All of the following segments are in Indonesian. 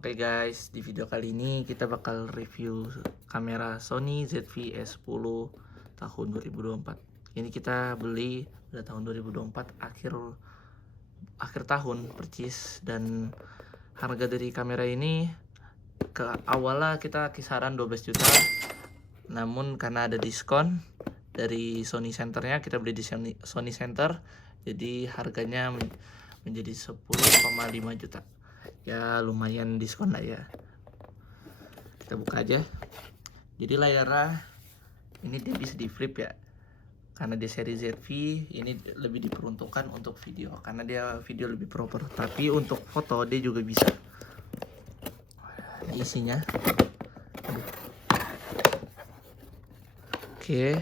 Oke guys, di video kali ini kita bakal review kamera Sony ZV-E10 tahun 2024. Ini kita beli pada tahun 2024 akhir tahun percis, dan harga dari kamera ini ke awalnya kita kisaran 12 juta. Namun karena ada diskon dari Sony Centernya, kita beli di Sony Center, jadi harganya menjadi 10,5 juta. Ya lumayan diskon lah ya. Kita buka aja. Jadi layarnya ini dia bisa di flip ya, karena dia seri ZV. Ini lebih diperuntukkan untuk video karena dia video lebih proper, tapi untuk foto dia juga bisa. Ini isinya. Oke.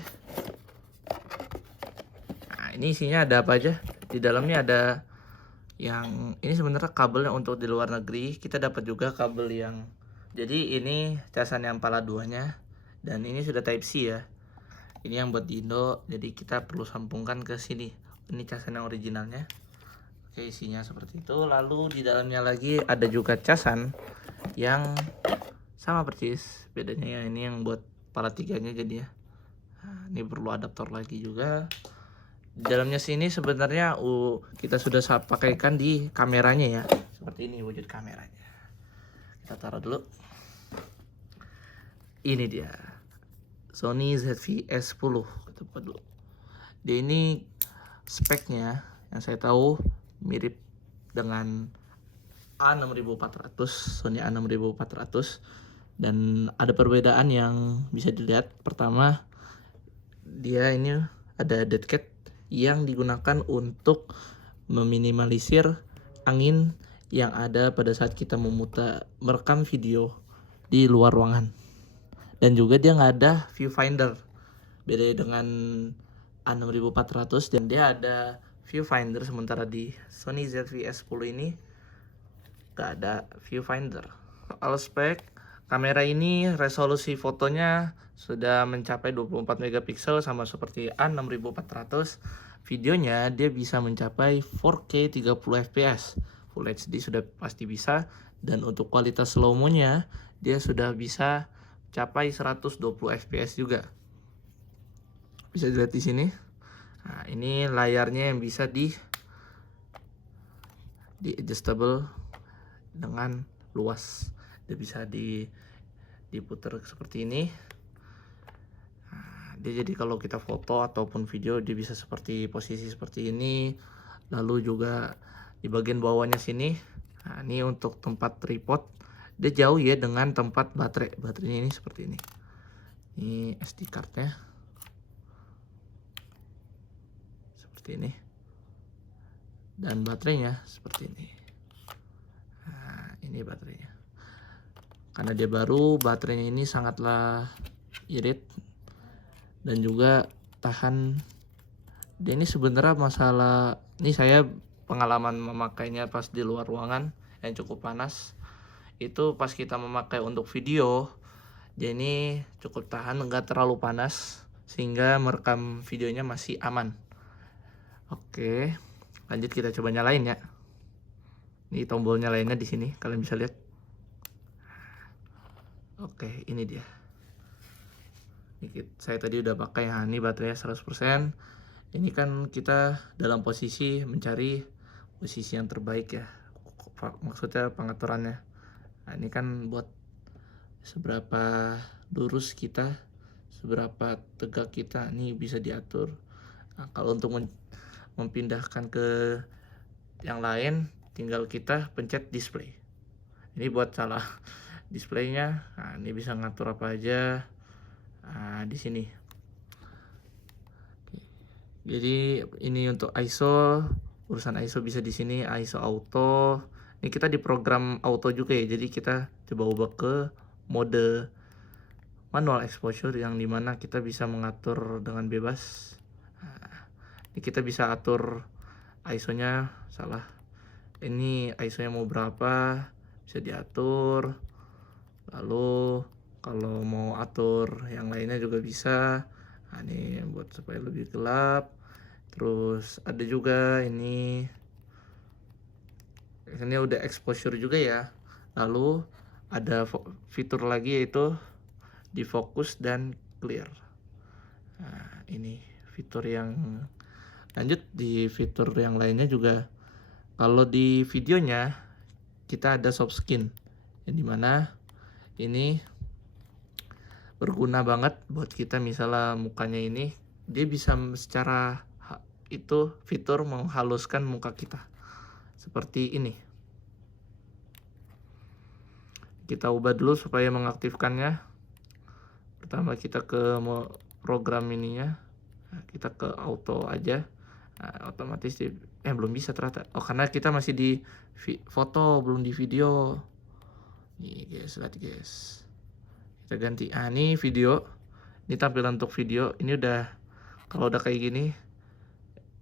Nah, ini isinya ada apa aja? Di dalamnya ada yang ini sebenarnya kabelnya untuk di luar negeri. Kita dapat juga kabel yang, jadi ini casan yang pala 2-nya, dan ini sudah type C ya. Ini yang buat di Indo, jadi kita perlu sambungkan ke sini. Ini casan yang originalnya. Oke, isinya seperti itu. Lalu di dalamnya lagi ada juga casan yang sama persis, bedanya ya ini yang buat pala 3-nya jadinya. Nah, ini perlu adaptor lagi juga. Di dalamnya sini sebenarnya kita sudah pakaikan di kameranya ya. Seperti ini wujud kameranya. Kita taruh dulu. Ini dia Sony ZV-E10. Kita buka dulu. Dia ini speknya yang saya tahu mirip dengan A6400, Sony A6400, dan ada perbedaan yang bisa dilihat. Pertama, dia ini ada dead cat yang digunakan untuk meminimalisir angin yang ada pada saat kita merekam video di luar ruangan. Dan juga dia nggak ada viewfinder, beda dengan A6400, dan dia ada viewfinder. Sementara di Sony ZV-E10 ini nggak ada viewfinder. Soal spek, kamera ini resolusi fotonya sudah mencapai 24 megapiksel sama seperti A6400. Videonya dia bisa mencapai 4K 30 fps. Full HD sudah pasti bisa, dan untuk kualitas slow mo-nya dia sudah bisa capai 120 fps juga. Bisa dilihat di sini. Nah, ini layarnya yang bisa di adjustable dengan luas. Dia bisa diputar seperti ini. Nah, dia jadi kalau kita foto ataupun video dia bisa seperti posisi seperti ini. Lalu juga di bagian bawahnya sini, nah ini untuk tempat tripod, dia jauh ya dengan tempat baterainya ini seperti ini. Ini SD cardnya seperti ini, dan baterainya seperti ini. Nah, ini baterainya. Karena dia baru, baterainya ini sangatlah irit dan juga tahan. Dia ini sebenarnya masalah, ini saya pengalaman memakainya pas di luar ruangan yang cukup panas. Itu pas kita memakai untuk video, dia ini cukup tahan, enggak terlalu panas, sehingga merekam videonya masih aman. Oke, lanjut kita coba nyalain ya. Ini tombol nyalainnya di sini, kalian bisa lihat. Oke, ini dia. Saya tadi udah pakai, nah ini baterainya 100%. Ini kan kita dalam posisi mencari posisi yang terbaik ya, maksudnya pengaturannya. Nah, ini kan buat seberapa lurus kita, seberapa tegak kita, ini bisa diatur. Nah, kalau untuk memindahkan ke yang lain, tinggal kita pencet display. Ini buat salah displaynya. Nah, ini bisa ngatur apa aja. Nah, di sini. Jadi ini untuk ISO, urusan ISO bisa di sini, ISO auto. Ini kita di program auto juga ya. Jadi kita coba ubah ke mode manual exposure, yang dimana kita bisa mengatur dengan bebas. Nah, ini kita bisa atur ISO-nya, salah. Ini ISO-nya mau berapa, bisa diatur. Lalu kalau mau atur yang lainnya juga bisa. Nah, ini buat supaya lebih gelap. Terus ada juga ini udah exposure juga ya. Lalu ada fitur lagi yaitu defocus dan clear. Nah, ini fitur yang lanjut. Di fitur yang lainnya juga, kalau di videonya kita ada soft skin, yang dimana ini berguna banget buat kita. Misalnya mukanya ini, dia bisa secara itu fitur menghaluskan muka kita seperti ini. Kita ubah dulu supaya mengaktifkannya. Pertama kita ke program ininya, kita ke auto aja. Nah, otomatis belum bisa ternyata. Oh, karena kita masih di foto, belum di video. Nih guys, lihat guys. Kita ganti. Ini video. Ini tampilan untuk video. Ini udah, kalau udah kayak gini,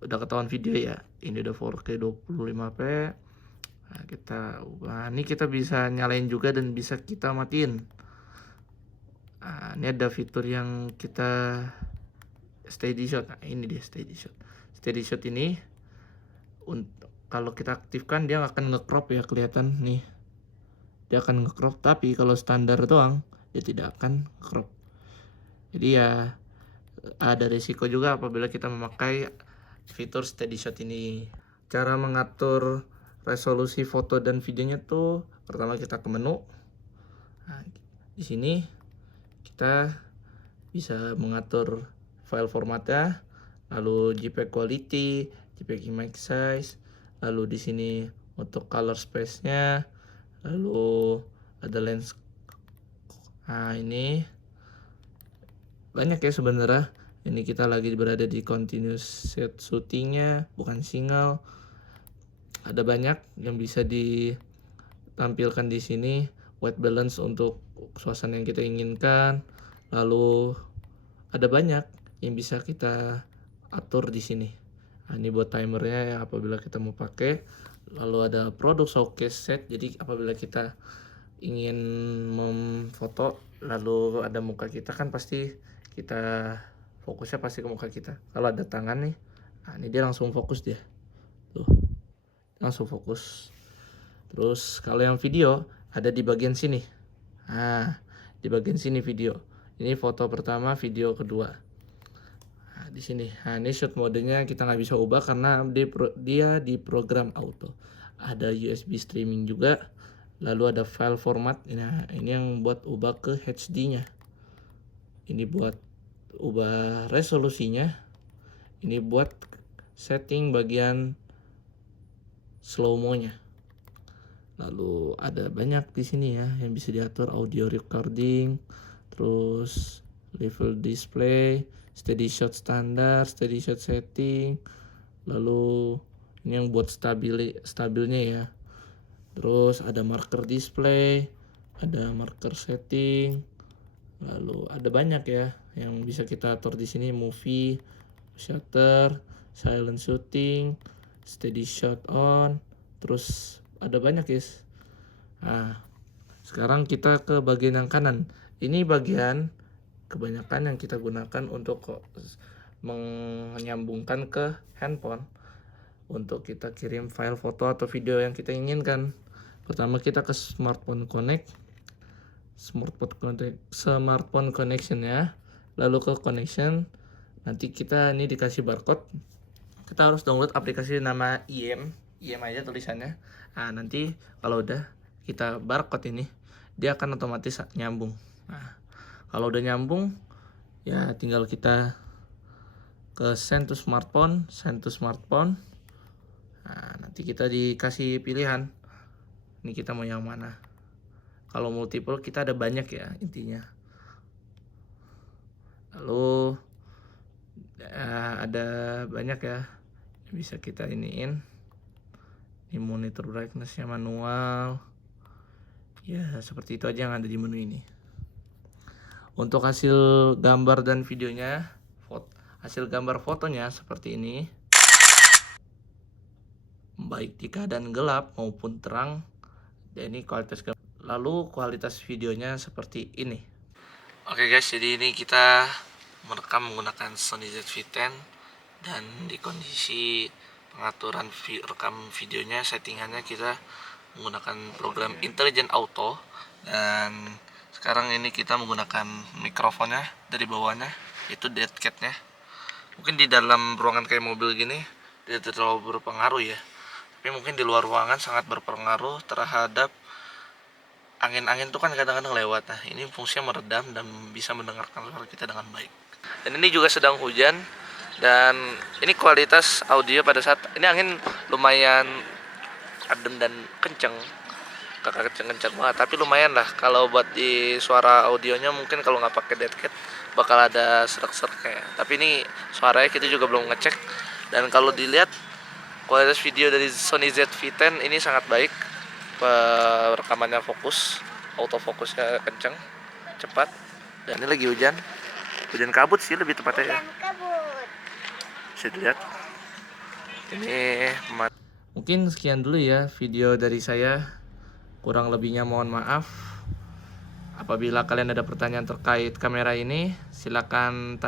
udah ketahuan video ya. Ini udah 4K 25p. Nah, kita ubah. Ini kita bisa nyalain juga dan bisa kita matiin. Nah, ini ada fitur yang kita steady shot. Nah, ini dia steady shot. Steady shot ini kalau kita aktifkan dia akan nge-crop ya, kelihatan nih. Dia akan nge-crop, tapi kalau standar doang dia tidak akan crop. Jadi ya ada risiko juga apabila kita memakai fitur steady shot ini. Cara mengatur resolusi foto dan videonya tuh, pertama kita ke menu. Nah, di sini kita bisa mengatur file formatnya, lalu JPEG quality, JPEG image size, lalu di sini untuk color space-nya, lalu ada lens. Nah, ini banyak ya sebenarnya. Ini kita lagi berada di continuous set shooting-nya, bukan single. Ada banyak yang bisa ditampilkan di sini. White balance untuk suasana yang kita inginkan. Lalu ada banyak yang bisa kita atur di sini. Nah, ini buat timernya ya apabila kita mau pakai. Lalu ada product showcase set. Jadi apabila kita ingin memfoto lalu ada muka kita, kan pasti kita fokusnya pasti ke muka kita. Kalau ada tangan nih, nah ini dia langsung fokus dia. Tuh, langsung fokus. Terus kalau yang video ada di bagian sini. Nah, di bagian sini video. Ini foto pertama, video kedua. Nah, di sini. Nah, ini shoot modenya kita nggak bisa ubah karena dia di program auto. Ada USB streaming juga. Lalu ada file format. Nah, ini yang buat ubah ke HD-nya. Ini buat ubah resolusinya. Ini buat setting bagian slow-mo-nya. Lalu ada banyak di sini ya yang bisa diatur, audio recording, terus level display, steady shot standar, steady shot setting. Lalu ini yang buat stabilnya ya. Terus ada marker display, ada marker setting. Lalu ada banyak ya yang bisa kita atur di sini, movie, shutter, silent shooting, steady shot on, terus ada banyak guys. Nah, sekarang kita ke bagian yang kanan. Ini bagian kebanyakan yang kita gunakan untuk menyambungkan ke handphone untuk kita kirim file foto atau video yang kita inginkan. Pertama kita ke smartphone connection ya, lalu ke connection. Nanti kita ini dikasih barcode, kita harus download aplikasi nama IM aja tulisannya. Nah, nanti kalau udah kita barcode ini, dia akan otomatis nyambung. Nah, kalau udah nyambung ya tinggal kita ke send to smartphone. Nah, nanti kita dikasih pilihan, ini kita mau yang mana. Kalau multiple kita ada banyak ya intinya. Lalu ada banyak ya yang bisa kita iniin. Ini monitor brightness-nya manual. Ya seperti itu aja yang ada di menu ini. Untuk hasil gambar dan videonya, hasil gambar fotonya seperti ini, baik di keadaan gelap maupun terang. Dan ini kualitas gambar. Lalu kualitas videonya seperti ini. Oke guys, jadi ini kita merekam menggunakan Sony ZV-10 dan di kondisi pengaturan rekam videonya, settingannya kita menggunakan program Intelligent Auto. Dan sekarang ini kita menggunakan mikrofonnya dari bawahnya, itu dead cat-nya. Mungkin di dalam ruangan kayak mobil gini tidak terlalu berpengaruh ya, tapi mungkin di luar ruangan sangat berpengaruh terhadap angin-angin tuh kan kadang-kadang lewat. Nah, ini fungsinya meredam dan bisa mendengarkan suara kita dengan baik. Dan ini juga sedang hujan, dan ini kualitas audio pada saat ini angin lumayan adem dan kenceng, kakak kenceng banget, tapi lumayan lah kalau buat di suara audionya. Mungkin kalau nggak pakai dead cat bakal ada serak-serak kayak, tapi ini suaranya kita juga belum ngecek. Dan kalau dilihat kualitas video dari Sony ZV-10 ini sangat baik, rekamannya fokus, autofokusnya kenceng, cepat. Dan ini lagi hujan kabut sih lebih tepatnya ya, bisa dilihat. Ini mungkin sekian dulu ya video dari saya, kurang lebihnya mohon maaf. Apabila kalian ada pertanyaan terkait kamera ini, silakan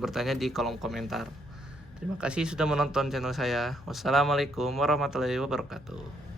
bertanya di kolom komentar. Terima kasih sudah menonton channel saya. Wassalamualaikum warahmatullahi wabarakatuh.